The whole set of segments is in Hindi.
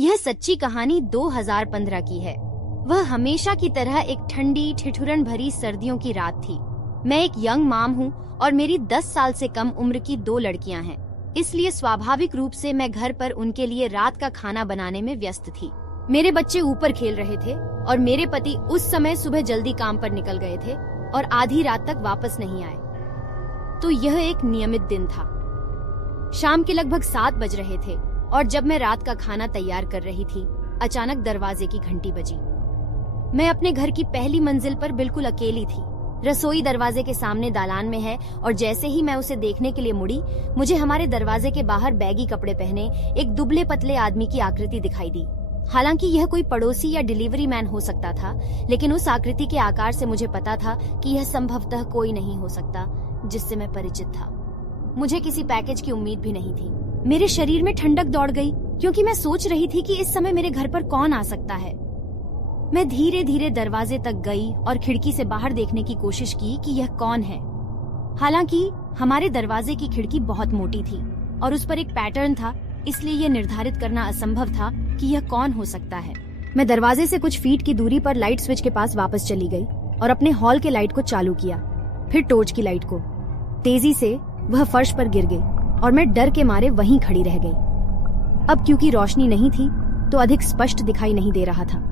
यह सच्ची कहानी 2015 की है। वह हमेशा की तरह एक ठंडी ठिठुरन भरी सर्दियों की रात थी। मैं एक यंग मॉम हूँ और मेरी 10 साल से कम उम्र की 2 लड़कियां हैं, इसलिए स्वाभाविक रूप से मैं घर पर उनके लिए रात का खाना बनाने में व्यस्त थी। मेरे बच्चे ऊपर खेल रहे थे और मेरे पति उस समय सुबह जल्दी काम पर निकल गए थे और आधी रात तक वापस नहीं आए। तो यह एक नियमित दिन था। शाम के लगभग 7 बज रहे थे और जब मैं रात का खाना तैयार कर रही थी, अचानक दरवाजे की घंटी बजी। मैं अपने घर की पहली मंजिल पर बिल्कुल अकेली थी। रसोई दरवाजे के सामने दालान में है और जैसे ही मैं उसे देखने के लिए मुड़ी, मुझे हमारे दरवाजे के बाहर बैगी कपड़े पहने एक दुबले पतले आदमी की आकृति दिखाई दी। हालांकि यह कोई पड़ोसी या डिलीवरी मैन हो सकता था, लेकिन उस आकृति के आकार से मुझे पता था कि यह संभवतः कोई नहीं हो सकता जिससे मैं परिचित था। मुझे किसी पैकेज की उम्मीद भी नहीं थी। मेरे शरीर में ठंडक दौड़ गई क्योंकि मैं सोच रही थी कि इस समय मेरे घर पर कौन आ सकता है। मैं धीरे धीरे दरवाजे तक गई और खिड़की से बाहर देखने की कोशिश की कि यह कौन है। हालांकि हमारे दरवाजे की खिड़की बहुत मोटी थी और उस पर एक पैटर्न था, इसलिए यह निर्धारित करना असंभव था कि यह कौन हो सकता है। मैं दरवाजे से कुछ फीट की दूरी पर लाइट स्विच के पास वापस चली गई और अपने हॉल के लाइट को चालू किया, फिर टॉर्च की लाइट को। तेजी से वह फर्श पर गिर गई और मैं डर के मारे वहीं खड़ी रह गई। अब क्योंकि रोशनी नहीं थी तो अधिक स्पष्ट दिखाई नहीं दे रहा था।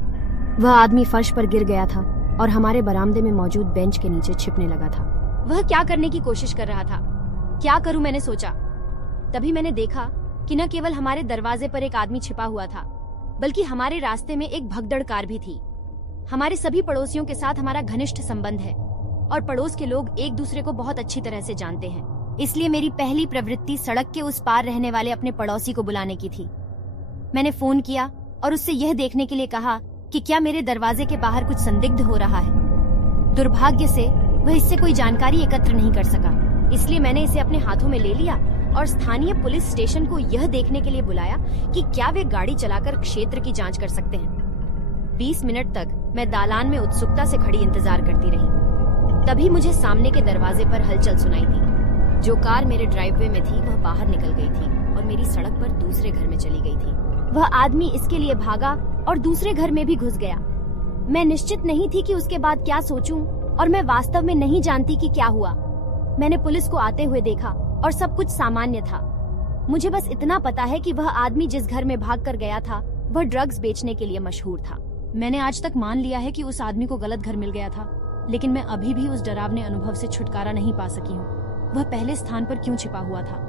वह आदमी फर्श पर गिर गया था और हमारे बरामदे में मौजूद बेंच के नीचे छिपने लगा था। वह क्या करने की कोशिश कर रहा था? क्या करूं, मैंने सोचा। तभी मैंने देखा कि न केवल हमारे दरवाजे पर एक आदमी छिपा हुआ था, बल्कि हमारे रास्ते में एक भगदड़ कार भी थी। हमारे सभी पड़ोसियों के साथ हमारा घनिष्ठ संबंध है और पड़ोस के लोग एक दूसरे को बहुत अच्छी तरह से जानते हैं, इसलिए मेरी पहली प्रवृत्ति सड़क के उस पार रहने वाले अपने पड़ोसी को बुलाने की थी। मैंने फोन किया और उससे यह देखने के लिए कहा कि क्या मेरे दरवाजे के बाहर कुछ संदिग्ध हो रहा है। दुर्भाग्य से वह इससे कोई जानकारी एकत्र नहीं कर सका, इसलिए मैंने इसे अपने हाथों में ले लिया और स्थानीय पुलिस स्टेशन को यह देखने के लिए बुलाया कि क्या वे गाड़ी चलाकर क्षेत्र की जांच कर सकते हैं। 20 मिनट तक मैं दालान में उत्सुकता से खड़ी इंतजार करती रही। तभी मुझे सामने के दरवाजे पर हलचल सुनाई दी। जो कार मेरे ड्राइववे में थी वह बाहर निकल गई थी और मेरी सड़क पर दूसरे घर में चली गई थी। वह आदमी इसके लिए भागा और दूसरे घर में भी घुस गया। मैं निश्चित नहीं थी कि उसके बाद क्या सोचूं और मैं वास्तव में नहीं जानती कि क्या हुआ। मैंने पुलिस को आते हुए देखा और सब कुछ सामान्य था। मुझे बस इतना पता है कि वह आदमी जिस घर में भाग कर गया था वह ड्रग्स बेचने के लिए मशहूर था। मैंने आज तक मान लिया है कि उस आदमी को गलत घर मिल गया था, लेकिन मैं अभी भी उस डरावने अनुभव से छुटकारा नहीं पा सकी हूँ। वह पहले स्थान पर क्यों छिपा हुआ था?